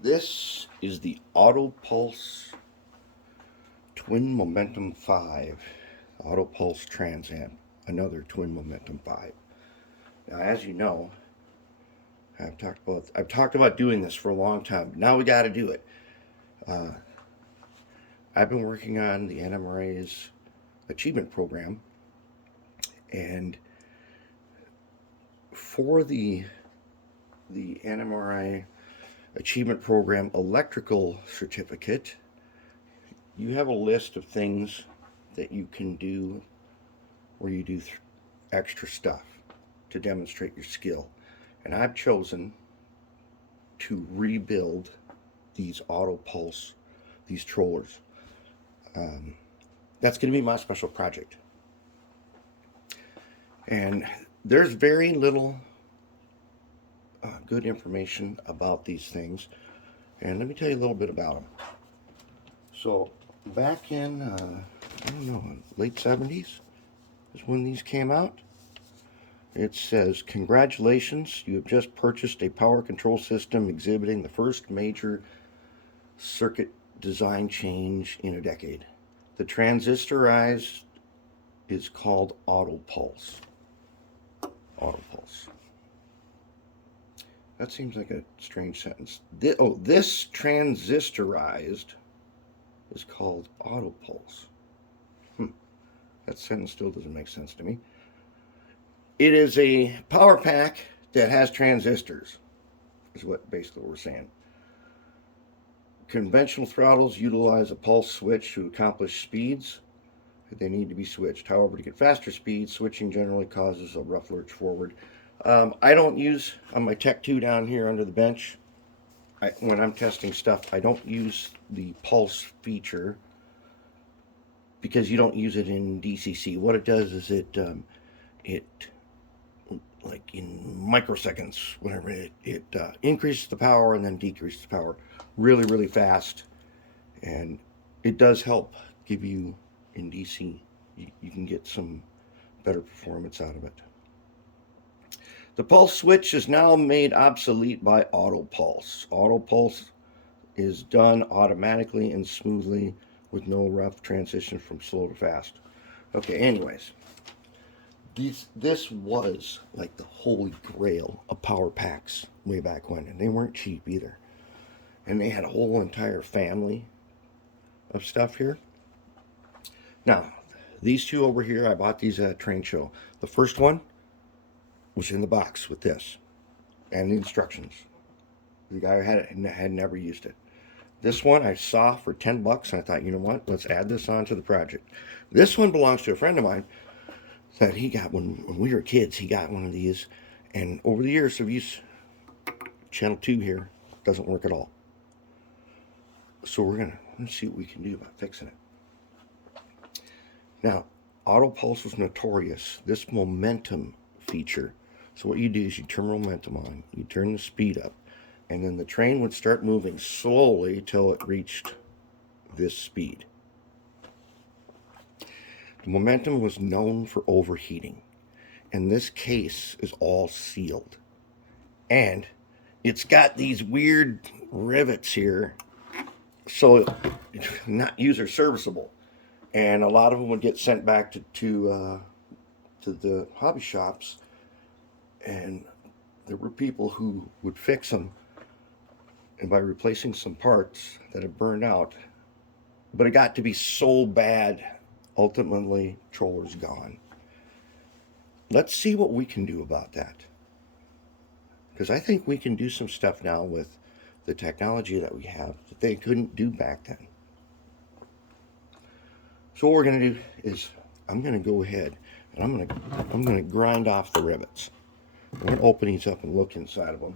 This is the Autopulse Twin Momentum 5. Autopulse Transamp, another Twin Momentum 5. Now, as you know, I've talked about doing this for a long time. Now we got to do it. Uh, I've been working on the NMRA's achievement program, and for the NMRA achievement program electrical certificate, you have a list of things that you can do where you do extra stuff to demonstrate your skill. And I've chosen to rebuild these auto pulse, these trollers. Um, that's going to be my special project. And there's very little good information about these things. And let me tell you a little bit about them. So, back in, I don't know, late 70s is when these came out. It says, congratulations, you have just purchased a power control system exhibiting the first major circuit design change in a decade. The transistorized is called Autopulse. Autopulse. That seems like a strange sentence. This transistorized is called Autopulse. That sentence still doesn't make sense to me. It is a power pack that has transistors, is what basically we're saying. Conventional throttles utilize a pulse switch to accomplish speeds. They need to be switched. However, to get faster speeds, switching generally causes a rough lurch forward. I don't use, on my Tech 2 down here under the bench, when I'm testing stuff, I don't use the pulse feature because you don't use it in DCC. What it does is it like in microseconds, whenever it increases the power and then decreases the power really fast, and it does help give you in DC. You can get some better performance out of it. The pulse switch is now made obsolete by auto pulse. Auto pulse is done automatically and smoothly with no rough transition from slow to fast. Okay, anyways, this was like the holy grail of power packs way back when, and they weren't cheap either. And they had a whole entire family of stuff here. Now, these two over here, I bought these at a train show. The first one was in the box with this and the instructions. The guy had never used it. This one I saw for $10, and I thought, you know what? Let's add this on to the project. This one belongs to a friend of mine that he got when we were kids. He got one of these, and over the years of use, channel 2 here doesn't work at all. So let's see what we can do about fixing it. Now, auto pulse was notorious. This momentum feature. So what you do is you turn momentum on, you turn the speed up, and then the train would start moving slowly till it reached this speed. The momentum was known for overheating, and this case is all sealed. And it's got these weird rivets here, so it's not user serviceable. And a lot of them would get sent back to the hobby shops, and there were people who would fix them, and by replacing some parts that had burned out, but it got to be so bad, ultimately, troller's gone. Let's see what we can do about that, because I think we can do some stuff now with the technology that we have that they couldn't do back then. So what we're going to do is I'm going to go ahead and I'm going to grind off the rivets. We're going to open these up and look inside of them,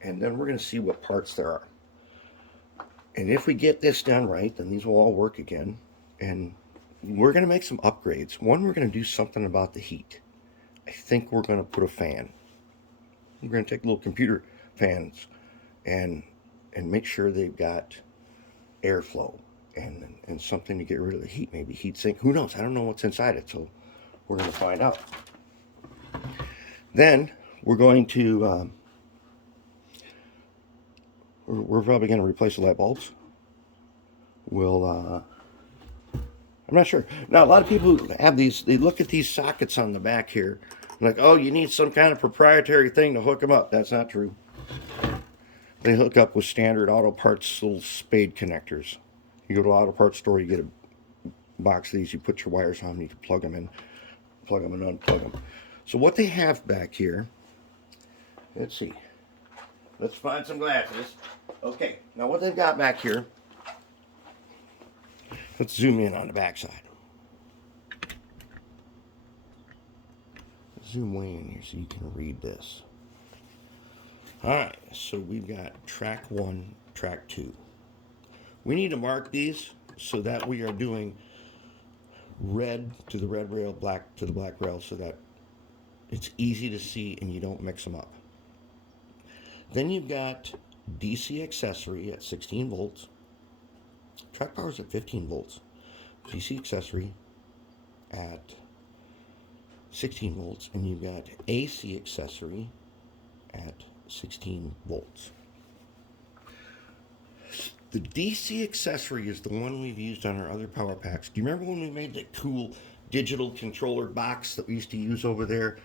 and then we're going to see what parts there are. And if we get this done right, then these will all work again. And we're going to make some upgrades. One, we're going to do something about the heat. I think we're going to put a fan. We're going to take little computer fans and make sure they've got airflow and something to get rid of the heat. Maybe heat sink. Who knows? I don't know what's inside it, so we're going to find out. Then we're going to we're probably going to replace the light bulbs. We'll, I'm not sure. Now, a lot of people who have these, they look at these sockets on the back here, like, oh, you need some kind of proprietary thing to hook them up. That's not true. They hook up with standard auto parts little spade connectors. You go to an auto parts store, you get a box of these, you put your wires on, you can plug them in, and unplug them. So what they have back here, let's see. Let's find some glasses. Okay, now what they've got back here, let's zoom in on the back side. Zoom way in here so you can read this. Alright, so we've got track 1, track 2. We need to mark these so that we are doing red to the red rail, black to the black rail, so that it's easy to see and you don't mix them up. Then you've got DC accessory at 16 volts. Track power is at 15 volts. DC accessory at 16 volts. And you've got AC accessory at 16 volts. The DC accessory is the one we've used on our other power packs. Do you remember when we made that cool digital controller box that we used to use over there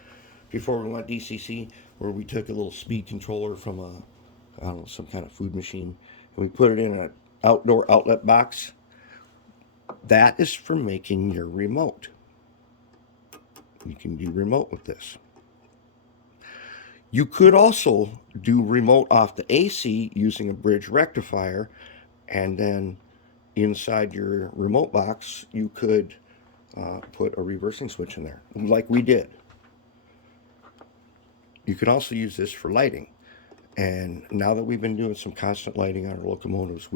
before we went DCC, where we took a little speed controller from I don't know, some kind of food machine, and we put it in an outdoor outlet box? That is for making your remote. You can do remote with this. You could also do remote off the AC using a bridge rectifier, and then inside your remote box you could put a reversing switch in there, like we did. You could also use this for lighting. And now that we've been doing some constant lighting on our locomotives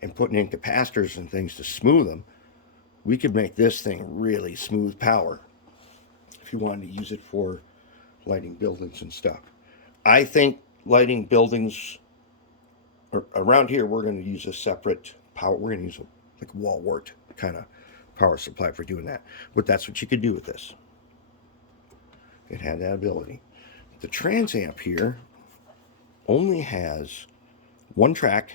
and putting in capacitors and things to smooth them, we could make this thing really smooth power if you wanted to use it for lighting buildings and stuff. I think lighting buildings around here, we're going to use a separate power. We're going to use a wall wart kind of power supply for doing that. But that's what you could do with this. It had that ability. The Transamp here only has one track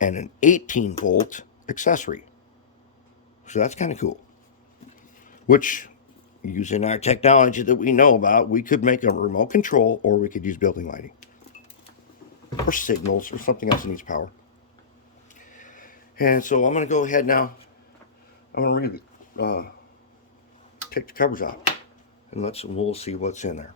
and an 18 volt accessory. So that's kind of cool. Which, using our technology that we know about, we could make a remote control, or we could use building lighting, or signals, or something else that needs power. And so I'm going to go ahead now. I'm going to take the covers out, and we'll see what's in there.